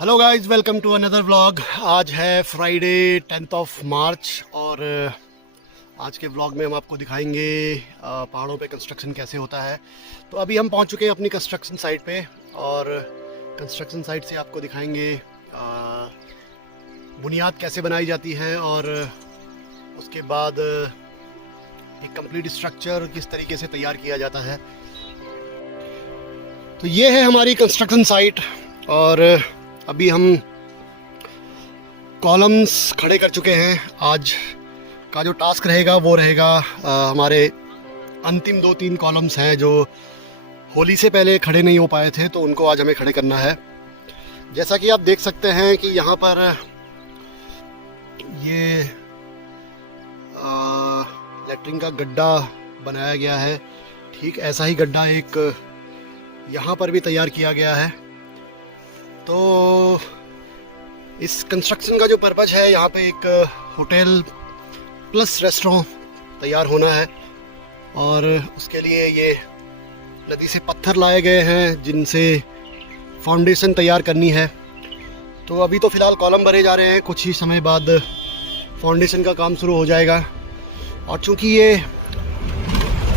Hello guys, welcome to another vlog. आज है Friday 10th of March और आज के व्लॉग में हम आपको दिखाएंगे पहाड़ों पे कंस्ट्रक्शन कैसे होता है। तो अभी हम पहुंच चुके हैं अपनी कंस्ट्रक्शन साइट पे और कंस्ट्रक्शन साइट से आपको दिखाएंगे बुनियाद कैसे बनाई जाती है और उसके बाद एक कंप्लीट स्ट्रक्चर किस तरीके से तैयार किया जाता है। तो ये है हमारी कंस्ट्रक्शन साइट और अभी हम कॉलम्स खड़े कर चुके हैं। आज का जो टास्क रहेगा वो रहेगा हमारे अंतिम 2-3 कॉलम्स हैं जो होली से पहले खड़े नहीं हो पाए थे, तो उनको आज हमें खड़े करना है। जैसा कि आप देख सकते हैं कि यहाँ पर ये लेटरिन का गड्ढा बनाया गया है। ठीक ऐसा ही गड्ढा एक यहाँ पर भी तैयार किया गया है। तो इस कंस्ट्रक्शन का जो पर्पज़ है, यहाँ पे एक होटल प्लस रेस्टोरेंट तैयार होना है और उसके लिए ये नदी से पत्थर लाए गए हैं जिनसे फाउंडेशन तैयार करनी है। तो अभी तो फ़िलहाल कॉलम भरे जा रहे हैं, कुछ ही समय बाद फाउंडेशन का काम शुरू हो जाएगा। और चूँकि ये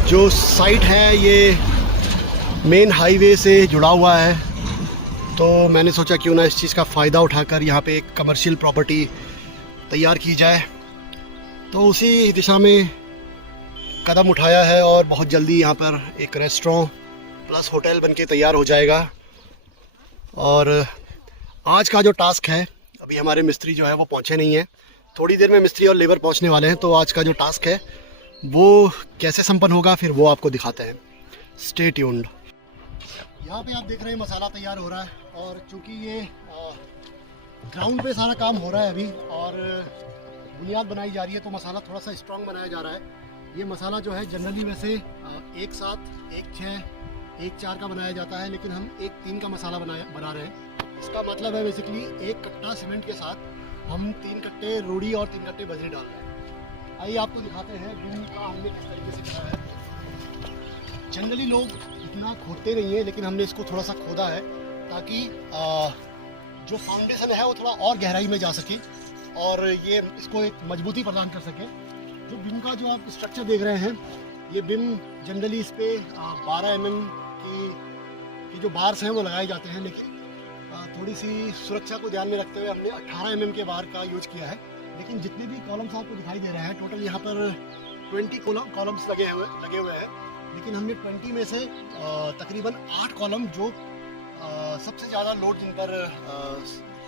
जो साइट है ये मेन हाईवे से जुड़ा हुआ है, तो मैंने सोचा क्यों ना इस चीज़ का फ़ायदा उठाकर यहाँ पे एक कमर्शियल प्रॉपर्टी तैयार की जाए। तो उसी दिशा में कदम उठाया है और बहुत जल्दी यहाँ पर एक रेस्टोरेंट प्लस होटल बनके तैयार हो जाएगा। और आज का जो टास्क है, अभी हमारे मिस्त्री जो है वो पहुँचे नहीं हैं, थोड़ी देर में मिस्त्री और लेबर पहुँचने वाले हैं। तो आज का जो टास्क है वो कैसे संपन्न होगा फिर वो आपको दिखाते हैं। Stay tuned. यहाँ पे आप देख रहे हैं मसाला तैयार हो रहा है और चूँकि ये ग्राउंड पे सारा काम हो रहा है अभी और बुनियाद बनाई जा रही है, तो मसाला थोड़ा सा स्ट्रॉन्ग बनाया जा रहा है। ये मसाला जो है जनरली वैसे 1-7, 1-6, 1-4 का बनाया जाता है, लेकिन हम 1-3 का मसाला बना रहे हैं। इसका मतलब है बेसिकली एक कट्टा सीमेंट के साथ हम 3 कट्टे रोड़ी और 3 कट्टे बजरी डाल रहे हैं। आइए आपको दिखाते हैं बिम का हमने किस तरीके से करा है। जनरली लोग इतना खोदते नहीं है, लेकिन हमने इसको थोड़ा सा खोदा है ताकि जो फाउंडेशन है वो थोड़ा और गहराई में जा सके और ये इसको एक मजबूती प्रदान कर सके। जो बिम का जो आप स्ट्रक्चर देख रहे हैं, ये बिम जनरली इस पे 12 mm की जो बार्स हैं वो लगाए जाते हैं, लेकिन थोड़ी सी सुरक्षा को ध्यान में रखते हुए हमने 18 mm के बार का यूज किया है। लेकिन जितने भी कॉलम्स आपको दिखाई दे रहे हैं, टोटल यहाँ पर 20 कॉलम्स लगे हुए हैं, लेकिन हमने 20 में से तकरीबन 8 कॉलम जो सबसे ज़्यादा लोड जिन पर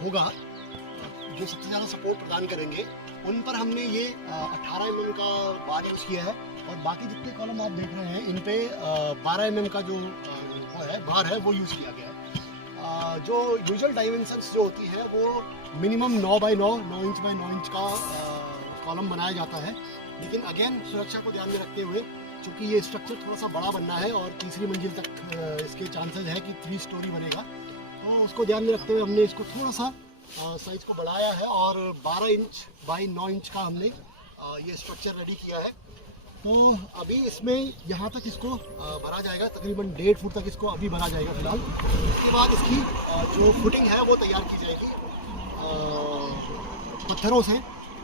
होगा, जो सबसे ज़्यादा सपोर्ट प्रदान करेंगे, उन पर हमने ये 18 mm का बार यूज़ किया है। और बाकी जितने कॉलम आप देख रहे हैं इन पे 12 mm का जो वो है बार है वो यूज़ किया गया है। जो यूजुअल डायमेंशंस जो होती है वो minimum 9x9, 9 inch by 9 inch का कॉलम बनाया जाता है। लेकिन अगेन सुरक्षा को ध्यान में रखते हुए, चूँकि ये स्ट्रक्चर थोड़ा सा बड़ा बनना है और तीसरी मंजिल तक इसके चांसेस है कि 3 स्टोरी बनेगा, तो उसको ध्यान में रखते हुए हमने इसको थोड़ा सा साइज को बढ़ाया है और 12 इंच बाई 9 इंच का हमने ये स्ट्रक्चर रेडी किया है। तो अभी इसमें यहाँ तक इसको भरा जाएगा, तकरीबन 1.5 फुट तक इसको अभी भरा जाएगा फिलहाल। उसके बाद इसकी जो फुटिंग है वो तैयार की जाएगी पत्थरों से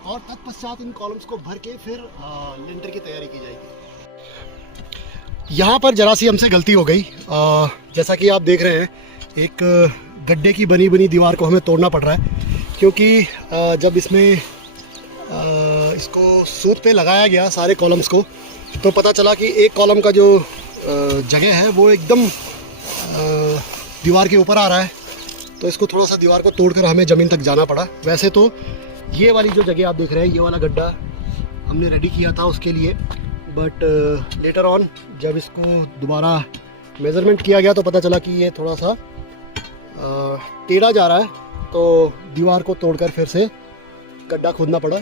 और तत्पश्चात इन कॉलम्स को भर के फिर लिंटर की तैयारी की जाएगी। यहाँ पर जरा सी हमसे गलती हो गई। जैसा कि आप देख रहे हैं, एक गड्ढे की बनी दीवार को हमें तोड़ना पड़ रहा है, क्योंकि जब इसमें इसको सूत पे लगाया गया सारे कॉलम्स को, तो पता चला कि एक कॉलम का जो जगह है वो एकदम दीवार के ऊपर आ रहा है। तो इसको थोड़ा सा दीवार को तोड़कर हमें ज़मीन तक जाना पड़ा। वैसे तो ये वाली जो जगह आप देख रहे हैं, ये वाला गड्ढा हमने रेडी किया था उसके लिए, बट लेटर ऑन जब इसको दोबारा मेज़रमेंट किया गया तो पता चला कि ये थोड़ा सा टेढ़ा जा रहा है, तो दीवार को तोड़कर फिर से गड्ढा खोदना पड़ा।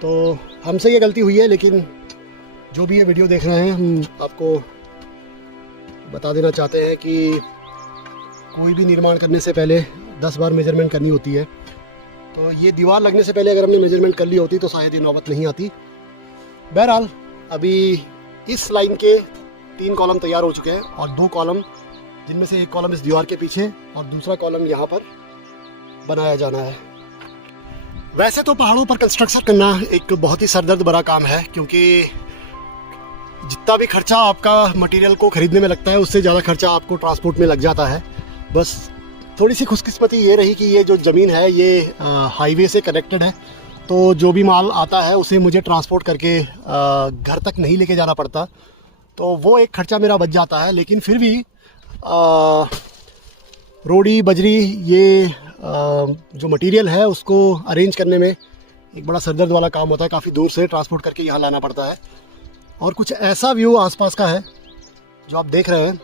तो हमसे ये गलती हुई है, लेकिन जो भी ये वीडियो देख रहे हैं, हम आपको बता देना चाहते हैं कि कोई भी निर्माण करने से पहले 10 बार मेज़रमेंट करनी होती है। तो ये दीवार लगने से पहले अगर हमने मेज़रमेंट कर ली होती तो शायद ये नौबत नहीं आती। बहरहाल अभी इस लाइन के 3 कॉलम तैयार हो चुके हैं और 2 कॉलम जिनमें से एक कॉलम इस दीवार के पीछे और दूसरा कॉलम यहाँ पर बनाया जाना है। वैसे तो पहाड़ों पर कंस्ट्रक्शन करना एक बहुत ही सरदर्द भरा काम है, क्योंकि जितना भी खर्चा आपका मटेरियल को खरीदने में लगता है उससे ज़्यादा खर्चा आपको ट्रांसपोर्ट में लग जाता है। बस थोड़ी सी खुशकिस्मती ये रही कि ये जो ज़मीन है ये हाईवे से कनेक्टेड है, तो जो भी माल आता है उसे मुझे ट्रांसपोर्ट करके घर तक नहीं लेके जाना पड़ता, तो वो एक खर्चा मेरा बच जाता है। लेकिन फिर भी रोड़ी बजरी ये जो मटेरियल है उसको अरेंज करने में एक बड़ा सरदर्द वाला काम होता है। काफ़ी दूर से ट्रांसपोर्ट करके यहाँ लाना पड़ता है। और कुछ ऐसा व्यू आसपास का है जो आप देख रहे हैं,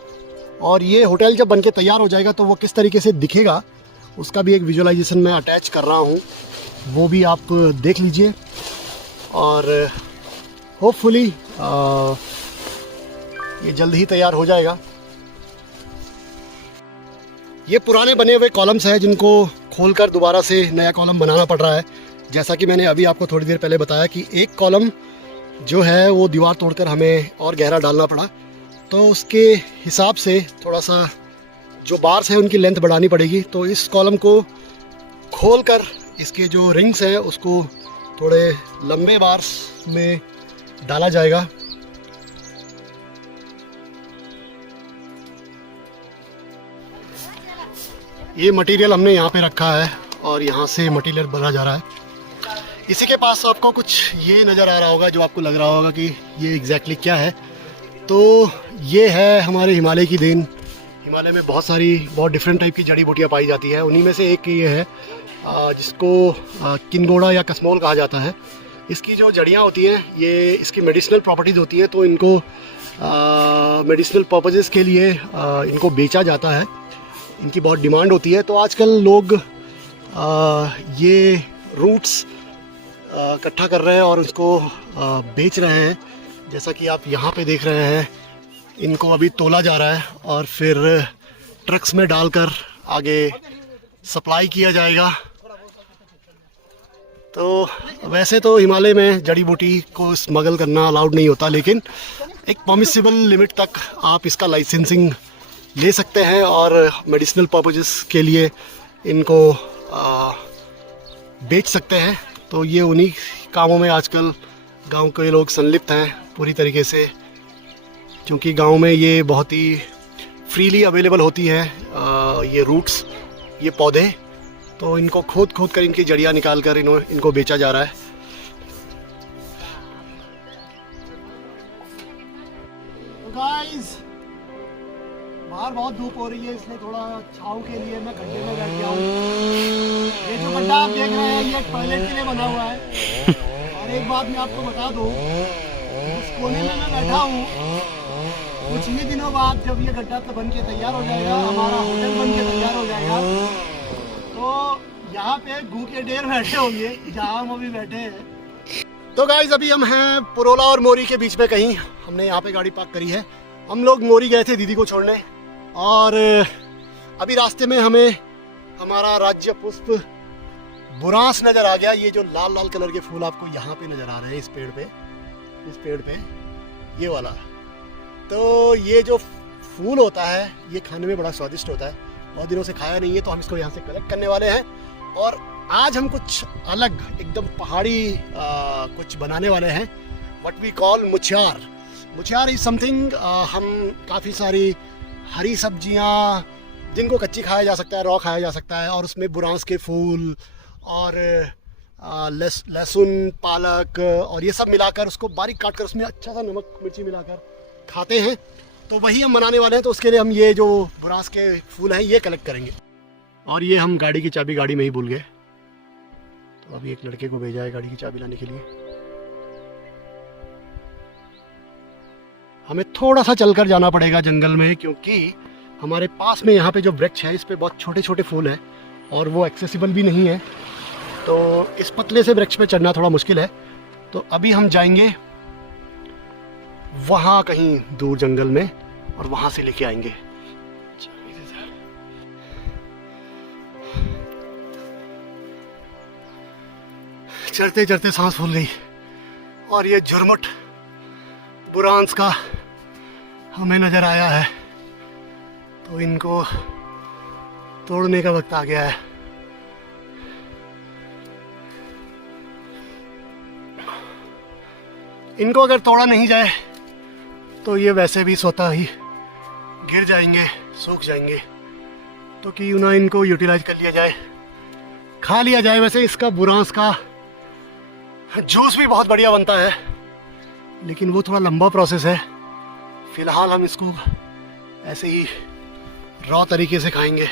और ये होटल जब बनके तैयार हो जाएगा तो वो किस तरीके से दिखेगा उसका भी एक विजुअलाइजेशन मैं अटैच कर रहा हूँ, वो भी आप देख लीजिए। और होपफुली ये जल्द ही तैयार हो जाएगा। ये पुराने बने हुए कॉलम्स हैं जिनको खोलकर दोबारा से नया कॉलम बनाना पड़ रहा है। जैसा कि मैंने अभी आपको थोड़ी देर पहले बताया कि एक कॉलम जो है वो दीवार तोड़कर हमें और गहरा डालना पड़ा, तो उसके हिसाब से थोड़ा सा जो बार्स हैं उनकी लेंथ बढ़ानी पड़ेगी। तो इस कॉलम को खोलकर इसके जो रिंग्स हैं उसको थोड़े लंबे बार्स में डाला जाएगा। ये मटेरियल हमने यहाँ पे रखा है और यहाँ से मटेरियल भरा जा रहा है। इसी के पास आपको कुछ ये नज़र आ रहा होगा जो आपको लग रहा होगा कि ये एग्जैक्टली क्या है। तो ये है हमारे हिमालय की देन। हिमालय में बहुत डिफरेंट टाइप की जड़ी बूटियाँ पाई जाती है। उन्हीं में से एक ये है जिसको किनगोड़ा या कसमोल कहा जाता है। इसकी जो जड़ियाँ होती हैं ये इसकी मेडिसिनल प्रॉपर्टीज़ होती हैं, तो इनको मेडिसिनल पर्पजेज़ के लिए इनको बेचा जाता है। इनकी बहुत डिमांड होती है। तो आजकल लोग ये रूट्स इकट्ठा कर रहे हैं और उसको बेच रहे हैं। जैसा कि आप यहाँ पे देख रहे हैं, इनको अभी तोला जा रहा है और फिर ट्रक्स में डालकर आगे सप्लाई किया जाएगा। तो वैसे तो हिमालय में जड़ी बूटी को स्मगल करना अलाउड नहीं होता, लेकिन एक परमिसिबल लिमिट तक आप इसका लाइसेंसिंग ले सकते हैं और मेडिसिनल पर्पजेस के लिए इनको बेच सकते हैं। तो ये उन्हीं कामों में आजकल गांव के लोग संलिप्त हैं पूरी तरीके से, क्योंकि गांव में ये बहुत ही फ्रीली अवेलेबल होती है ये रूट्स, ये पौधे। तो इनको खोद कर इनकी जड़ियाँ निकाल कर इनको बेचा जा रहा है। गाइस, बाहर बहुत धूप हो रही है, इसलिए थोड़ा छांव के लिए मैं गड्ढे में बैठ गया हूँ। ये जो गड्ढा आप देख रहे हैं ये टॉयलेट के लिए बना हुआ है। और एक बात मैं आपको बता दूँ, उस कोने में मैं बैठा हूँ, कुछ ही दिनों बाद जब ये गड्ढा बन के तैयार हो जाएगा, हमारा होटल बन के तैयार हो जाएगा, तो यहाँ पे गू के ढेर बैठे होंगे जहाँ हम अभी बैठे हैं। तो गाइस, अभी हम हैं पुरोला और मोरी के बीच में कहीं। हमने यहाँ पे गाड़ी पार्क करी है। हम लोग मोरी गए थे दीदी को छोड़ने, और अभी रास्ते में हमें हमारा राज्य पुष्प बुरांस नज़र आ गया। ये जो लाल लाल कलर के फूल आपको यहाँ पे नज़र आ रहे हैं इस पेड़ पे ये वाला। तो ये जो फूल होता है ये खाने में बड़ा स्वादिष्ट होता है। बहुत दिनों से खाया नहीं है, तो हम इसको यहाँ से कलेक्ट करने वाले हैं। और आज हम कुछ अलग एकदम पहाड़ी कुछ बनाने वाले हैं, व्हाट वी कॉल मुछियार। मुछियार इज समथिंग, हम काफ़ी सारी हरी सब्जियां जिनको कच्ची खाया जा सकता है, रॉ खाया जा सकता है, और उसमें बुरांस के फूल और लहसुन, पालक और ये सब मिलाकर उसको बारीक काट कर उसमें अच्छा सा नमक मिर्ची मिलाकर खाते हैं। तो वही हम बनाने वाले हैं। तो उसके लिए हम ये जो बुरांस के फूल हैं ये कलेक्ट करेंगे। और ये हम गाड़ी की चाबी गाड़ी में ही भूल गए, तो अभी एक लड़के को भेजा है गाड़ी की चाबी लाने के लिए। हमें थोड़ा सा चलकर जाना पड़ेगा जंगल में, क्योंकि हमारे पास में यहाँ पे जो वृक्ष है इस पे बहुत छोटे छोटे फूल हैं और वो एक्सेसिबल भी नहीं है। तो इस पतले से वृक्ष पे चढ़ना थोड़ा मुश्किल है। तो अभी हम जाएंगे वहाँ कहीं दूर जंगल में और वहाँ से लेके आएंगे। चढ़ते चढ़ते सांस फूल गई, और ये झुरमुट बुरांस का हमें नज़र आया है, तो इनको तोड़ने का वक्त आ गया है। इनको अगर तोड़ा नहीं जाए तो ये वैसे भी स्वतः ही गिर जाएंगे, सूख जाएंगे। तो क्यों ना इनको यूटिलाइज कर लिया जाए, खा लिया जाए। वैसे इसका बुरांस का जूस भी बहुत बढ़िया बनता है, लेकिन वो थोड़ा लंबा प्रोसेस है। फिलहाल हम इसको ऐसे ही रॉ तरीके से खाएंगे।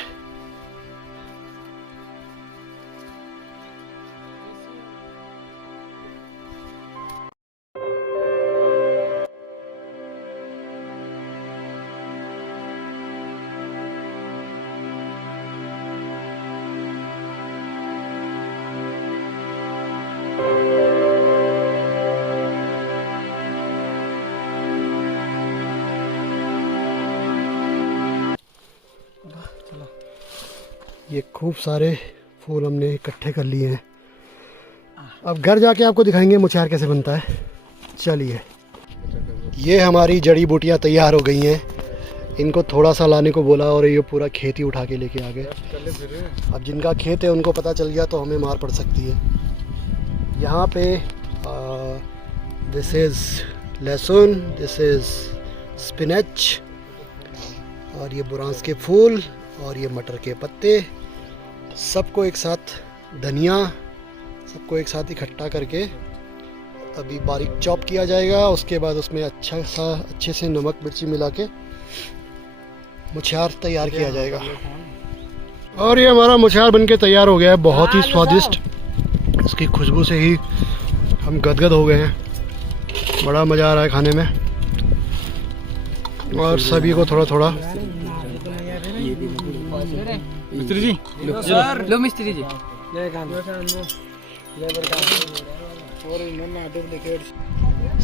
ये खूब सारे फूल हमने इकट्ठे कर लिए हैं। अब घर जाके आपको दिखाएंगे मुछियार कैसे बनता है। चलिए, ये हमारी जड़ी बूटियां तैयार हो गई हैं। इनको थोड़ा सा लाने को बोला और ये पूरा खेत ही उठा के लेके आ गए। अब जिनका खेत है उनको पता चल गया तो हमें मार पड़ सकती है। यहाँ पे दिस इज़ लहसुन, दिस इज़ स्पिनच, और ये बुरांस के फूल, और ये मटर के पत्ते, सबको एक साथ, धनिया, सबको एक साथ इकट्ठा करके अभी बारीक चॉप किया जाएगा। उसके बाद उसमें अच्छे से नमक मिर्ची मिला के मुछियार तैयार किया जाएगा। और ये हमारा मुछियार बनके तैयार हो गया है, बहुत ही स्वादिष्ट। इसकी खुशबू से ही हम गदगद हो गए हैं। बड़ा मज़ा आ रहा है खाने में। और सभी को थोड़ा थोड़ा। मिस्त्री जी लो मिस्त्री जी।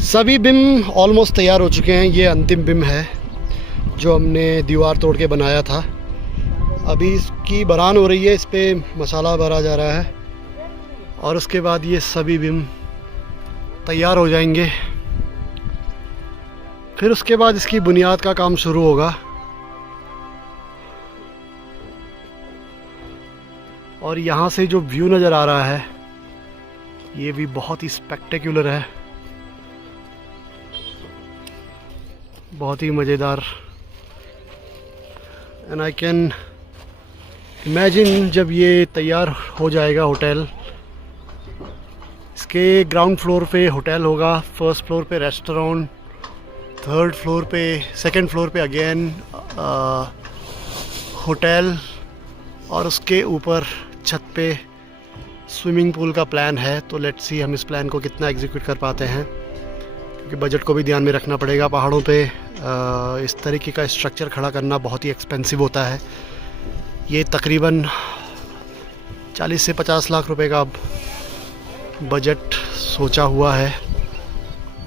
सभी बिम ऑलमोस्ट तैयार हो चुके हैं। ये अंतिम बिम है जो हमने दीवार तोड़ के बनाया था। अभी इसकी बरान हो रही है, इस पे मसाला भरा जा रहा है और उसके बाद ये सभी बिम तैयार हो जाएंगे। फिर उसके बाद इसकी बुनियाद का काम शुरू होगा। और यहाँ से जो व्यू नज़र आ रहा है ये भी बहुत ही स्पेक्टेक्युलर है, बहुत ही मज़ेदार। एंड आई कैन इमेजिन जब ये तैयार हो जाएगा होटल, इसके ग्राउंड फ्लोर पे होटल होगा, फर्स्ट फ्लोर पे रेस्टोरेंट, थर्ड फ्लोर पे, सेकंड फ्लोर पे अगेन होटल, और उसके ऊपर छत पे स्विमिंग पूल का प्लान है। तो लेट्स सी हम इस प्लान को कितना एग्जीक्यूट कर पाते हैं, क्योंकि बजट को भी ध्यान में रखना पड़ेगा। पहाड़ों पे इस तरीके का स्ट्रक्चर खड़ा करना बहुत ही एक्सपेंसिव होता है। ये तकरीबन 40 से 50 लाख रुपए का बजट सोचा हुआ है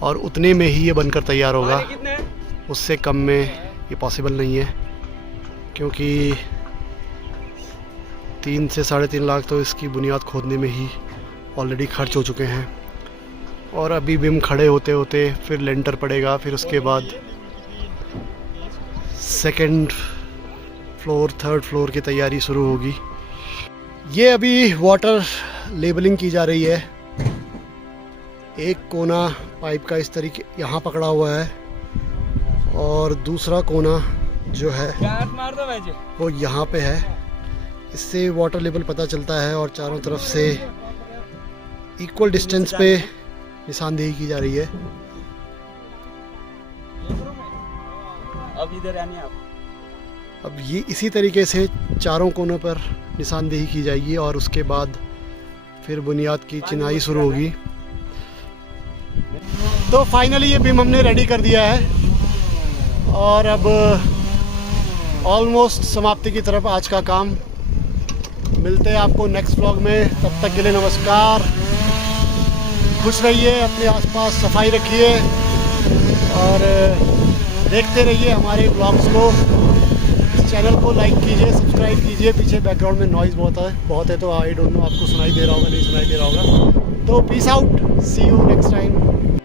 और उतने में ही ये बनकर तैयार होगा। उससे कम में ये पॉसिबल नहीं है, क्योंकि 3 से 3.5 लाख तो इसकी बुनियाद खोदने में ही ऑलरेडी खर्च हो चुके हैं। और अभी बिम खड़े होते होते फिर लेंटर पड़ेगा, फिर उसके बाद सेकंड फ्लोर, थर्ड फ्लोर की तैयारी शुरू होगी। ये अभी वाटर लेबलिंग की जा रही है। एक कोना पाइप का इस तरीके यहाँ पकड़ा हुआ है और दूसरा कोना जो है वो यहाँ पे है। इससे वाटर लेवल पता चलता है और चारों तरफ से इक्वल डिस्टेंस पे निशानदेही की जा रही है। अब इधर आने आप। अब ये इसी तरीके से चारों कोनों पर निशानदेही की जाएगी और उसके बाद फिर बुनियाद की चिनाई शुरू होगी। तो फाइनली ये बिम हमने रेडी कर दिया है और अब ऑलमोस्ट समाप्ति की तरफ आज का काम। मिलते हैं आपको नेक्स्ट व्लॉग में, तब तक के लिए नमस्कार। खुश रहिए, अपने आसपास सफाई रखिए और देखते रहिए हमारे व्लॉग्स को। इस चैनल को लाइक कीजिए, सब्सक्राइब कीजिए। पीछे बैकग्राउंड में नॉइज़ बहुत है तो आई डोंट नो आपको सुनाई दे रहा होगा, नहीं सुनाई दे रहा होगा। तो peace out, see you next time.